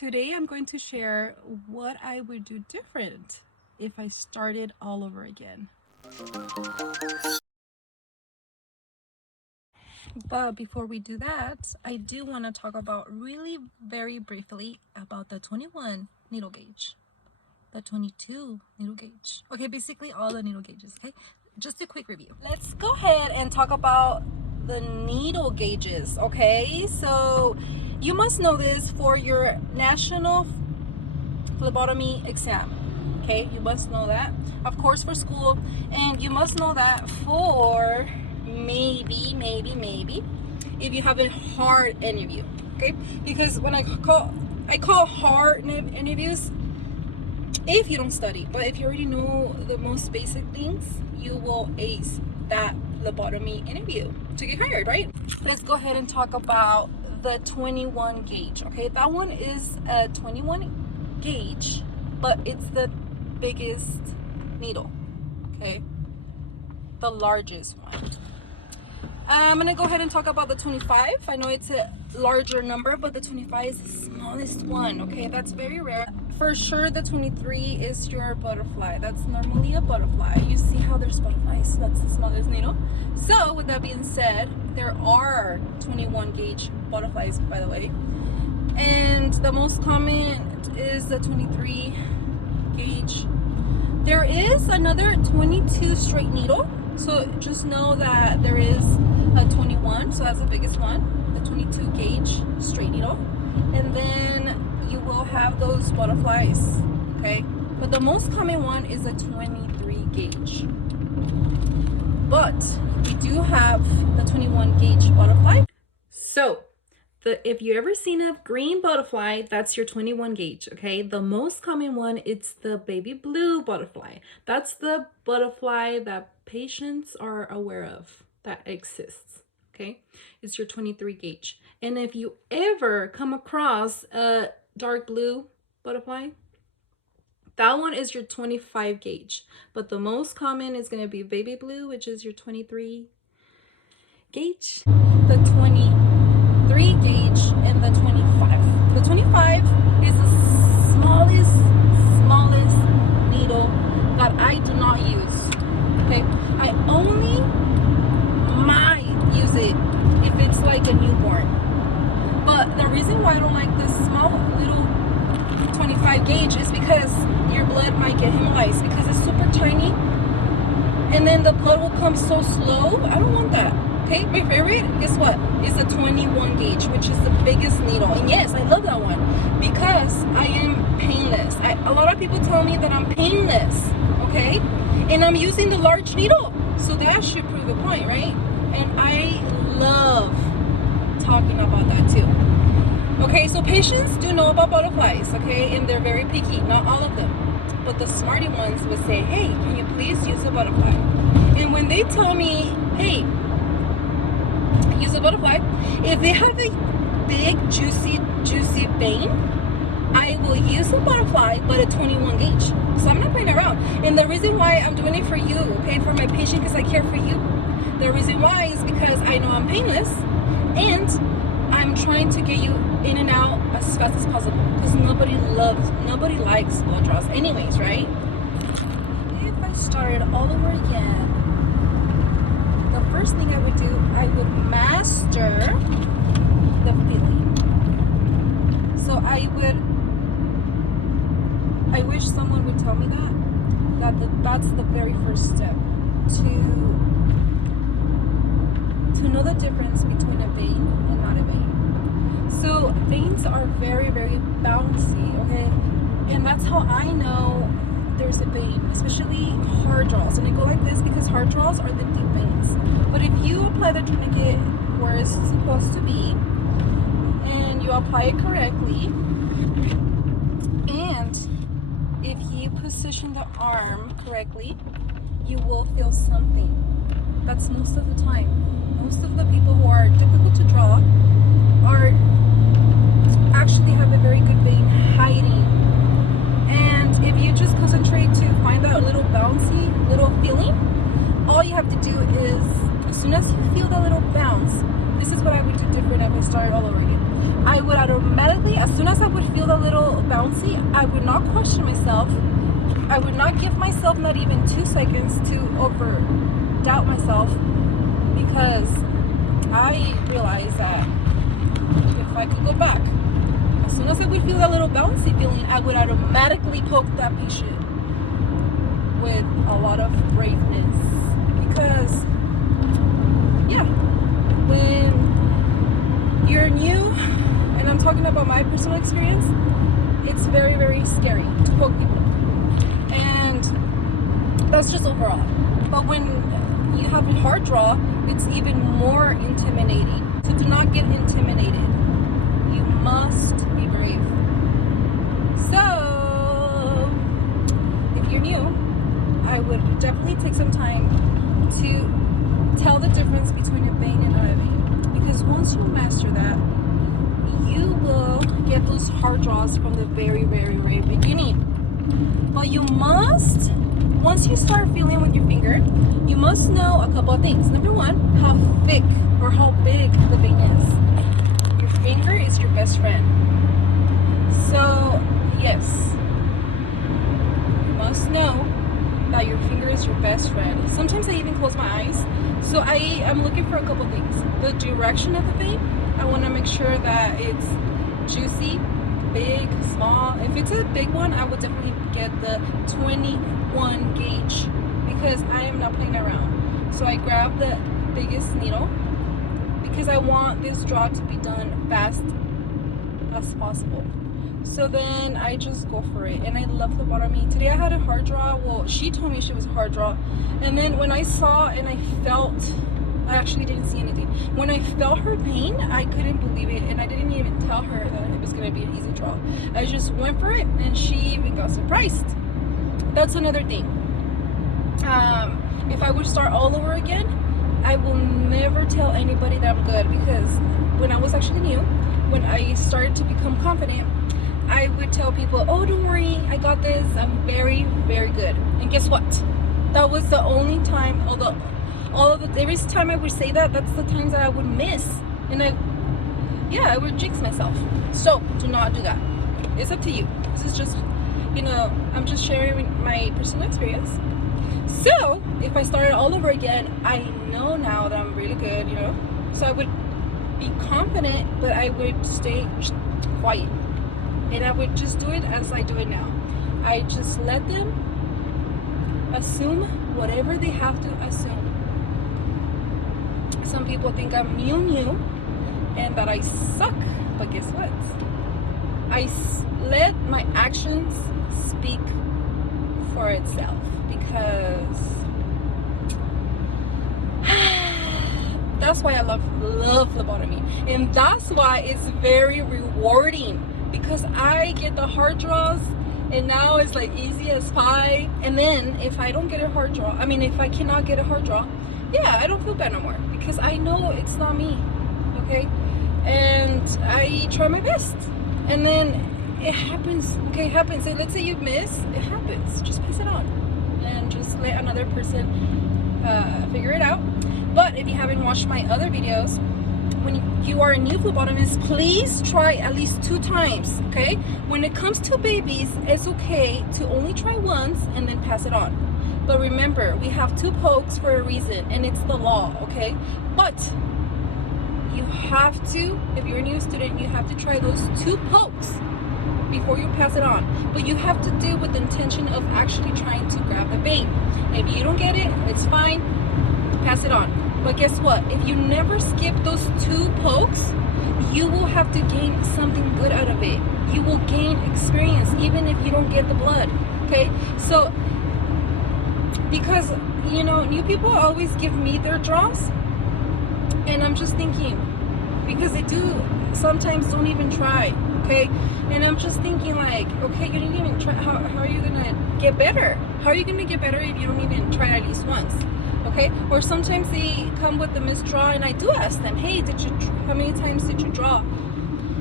Today I'm going to share what I would do different if I started all over again. But before we do that, I do want to talk about really very briefly about the 21 needle gauge, the 22 needle gauge. Okay, basically all the needle gauges, okay? Just a quick review. Let's go ahead and talk about the needle gauges, okay? So you must know this for your national phlebotomy exam, okay? You must know that, of course, for school, and you must know that for maybe if you have a hard interview, okay? Because when I call hard interviews if you don't study, but if you already know the most basic things, you will ace that phlebotomy interview to get hired, right? Let's go ahead and talk about the 21 gauge, okay? That one is a 21 gauge, but it's the biggest needle, okay? The largest one. I'm gonna go ahead and talk about the 25. I know it's a larger number, but the 25 is the smallest one, okay? That's very rare. For sure, the 23 is your butterfly. That's normally a butterfly. You see how there's butterflies, so that's the smallest needle. So with that being said, there are 21 gauge butterflies, by the way. And the most common is the 23 gauge. There is another 22 straight needle. So just know that there is a 21, so that's the biggest one, the 22 gauge straight needle. And then you will have those butterflies, okay? But the most common one is a 23 gauge. But we do have the 21 gauge butterfly. So if you ever seen a green butterfly, that's your 21 gauge, okay? The most common one, it's the baby blue butterfly. That's the butterfly that patients are aware of that exists, okay? It's your 23 gauge. And if you ever come across a dark blue butterfly, that one is your 25 gauge. But the most common is going to be baby blue, which is your 23 gauge. The 23 gauge and the 25. The 25 is the smallest needle that I do not use, okay? I only might use it if it's like a newborn. But the reason why I don't like this small little 25 gauge is because your blood might get hemolyzed because it's super tiny, and then the blood will come so slow. I don't want that. Okay, my favorite, guess what, is the 21 gauge, which is the biggest needle. And yes, I love that one because I am painless. A lot of people tell me that I'm painless, okay? And I'm using the large needle. So that should prove a point, right? And I love talking about that too. Okay, so patients do know about butterflies, okay? And they're very picky, not all of them. But the smarty ones would say, hey, can you please use a butterfly? And when they tell me, hey, use a butterfly, if they have a big juicy vein, I will use a butterfly, but a 21 gauge. So I'm not playing around. And the reason why I'm doing it for you, okay, for my patient, because I care for you. The reason why is because I know I'm painless, and I'm trying to get you in and out as fast as possible, because nobody likes blood draws anyways, right? If I started all over again, the first thing I would do, I would master the feeling. So I wish someone would tell me that's the very first step to know the difference between a vein and not a vein. So veins are very, very bouncy, okay? And that's how I know there's a vein, especially hard draws. And I go like this because hard draws are the deep veins. But if you apply the tourniquet where it's supposed to be, and you apply it correctly, and if you position the arm correctly, you will feel something. That's most of the time. Most of the people who are difficult to draw actually have a very good vein hiding. And if you just concentrate to find that little bouncy little feeling, all you have to do is, as soon as you feel that little bounce, this is what I would do different if I started all over again. I would automatically as soon as I would feel a little bouncy, I would not question myself. I would not give myself not even 2 seconds to over doubt myself, because I realized that if I could go back, as soon as I would feel a little bouncy feeling, I would automatically poke that patient with a lot of braveness. Because, yeah, when you're new, and I'm talking about my personal experience, it's very, very scary to poke people. And that's just overall. But when you have a hard draw, it's even more intimidating. So do not get intimidated. You must be brave. So, if you're new, I would definitely take some time to tell the difference between a vein and a vein. Because once you master that, you will get those hard draws from the very, very, very beginning. But you must, once you start feeling with your finger, you must know a couple of things. Number one, how thick or how big the vein is. Your finger is your best friend. So, yes, you must know that your finger is your best friend. Sometimes I even close my eyes. So I am looking for a couple of things. The direction of the vein, I want to make sure that it's juicy, big, small. If it's a big one, I would definitely get the 21 gauge, because I am not playing around. So I grab the biggest needle because I want this draw to be done fast as possible. So then I just go for it, and I love phlebotomy. Today I had a hard draw. Well, she told me she was a hard draw, and then when I saw and I felt, I actually didn't see anything. When I felt her pain, I couldn't believe it, and I didn't even tell her that it was going to be an easy draw. I just went for it, and she even got surprised. That's another thing. If I would start all over again, I will never tell anybody that I'm good, because when I was actually new, when I started to become confident, I would tell people, oh, don't worry, I got this, I'm very, very good. And guess what? That was the only time, although every time I would say that, that's the times that I would miss. And I would jinx myself. So do not do that. It's up to you. This is just, I'm just sharing my personal experience. So if I started all over again, I know now that I'm really good, So I would be confident, but I would stay quiet. And I would just do it as I do it now. I just let them assume whatever they have to assume. Some people think I'm new and that I suck, but guess what? I let my actions speak for itself, because that's why I love phlebotomy, and that's why it's very rewarding, because I get the hard draws, and now it's like easy as pie. And then if I don't get a hard draw, if I cannot get a hard draw, I don't feel bad no more, because I know it's not me, okay? And I try my best, and then it happens, okay? It happens. So let's say you miss, it happens. Just pass it on, and just let another person figure it out. But if you haven't watched my other videos, when you are a new phlebotomist, please try at least 2 times, okay? When it comes to babies, it's okay to only try once and then pass it on. But remember, we have 2 pokes for a reason, and it's the law, okay? But you have to, if you're a new student, you have to try those 2 pokes before you pass it on. But you have to do it with the intention of actually trying to grab the vein. If you don't get it, it's fine, pass it on. But guess what? If you never skip those 2 pokes, you will have to gain something good out of it. You will gain experience even if you don't get the blood, okay? So, because, new people always give me their draws, and I'm just thinking, because they do sometimes don't even try, okay? And I'm just thinking like, okay, you didn't even try. How are you gonna get better? How are you gonna get better if you don't even try at least once? Okay? Or sometimes they come with the missed draw, and I do ask them, hey, how many times did you draw?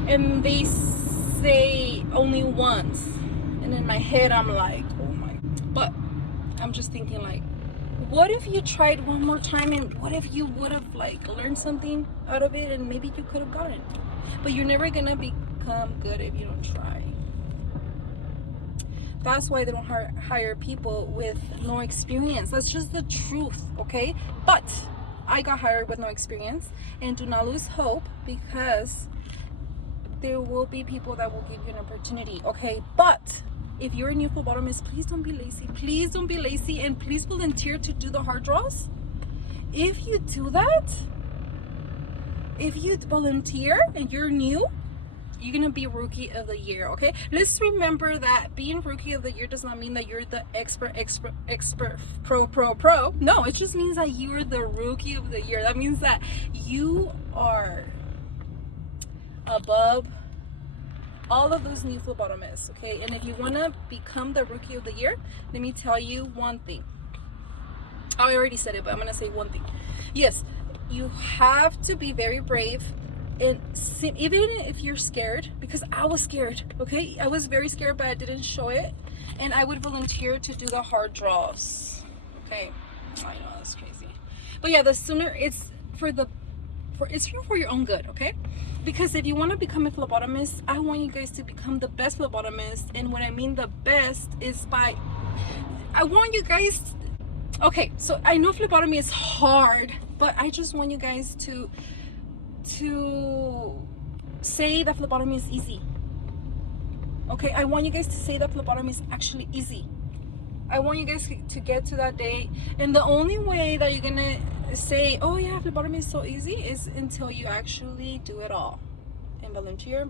And they say only once. And in my head, I'm like, oh my. But I'm just thinking like, what if you tried one more time, and what if you would have like learned something out of it, and maybe you could have gotten it? But you're never gonna become become good if you don't try. That's why they don't hire people with no experience. That's just the truth, okay? But I got hired with no experience, and do not lose hope, because there will be people that will give you an opportunity, okay? But if you're a new phlebotomist, please don't be lazy. Please don't be lazy, and please volunteer to do the hard draws. If you do that, if you volunteer and you're new, you're gonna be rookie of the year, okay? Let's remember that being rookie of the year does not mean that you're the expert, pro. No, it just means that you're the rookie of the year. That means that you are above all of those new phlebotomists, okay? And if you wanna become the rookie of the year, let me tell you one thing. I already said it, but I'm gonna say one thing. Yes, you have to be very brave, and even if you're scared, because I was scared, okay? I was very scared, but I didn't show it, and I would volunteer to do the hard draws, okay? I know, that's crazy. But yeah, the sooner it's for your own good, okay? Because if you want to become a phlebotomist, I want you guys to become the best phlebotomist. And what I mean the best is I want you guys, okay, so I know phlebotomy is hard, but I just want you guys to say that phlebotomy is easy. Okay, I want you guys to say that phlebotomy is actually easy. I want you guys to get to that day, and the only way that you're gonna say, oh yeah, phlebotomy is so easy, is until you actually do it all. And volunteer.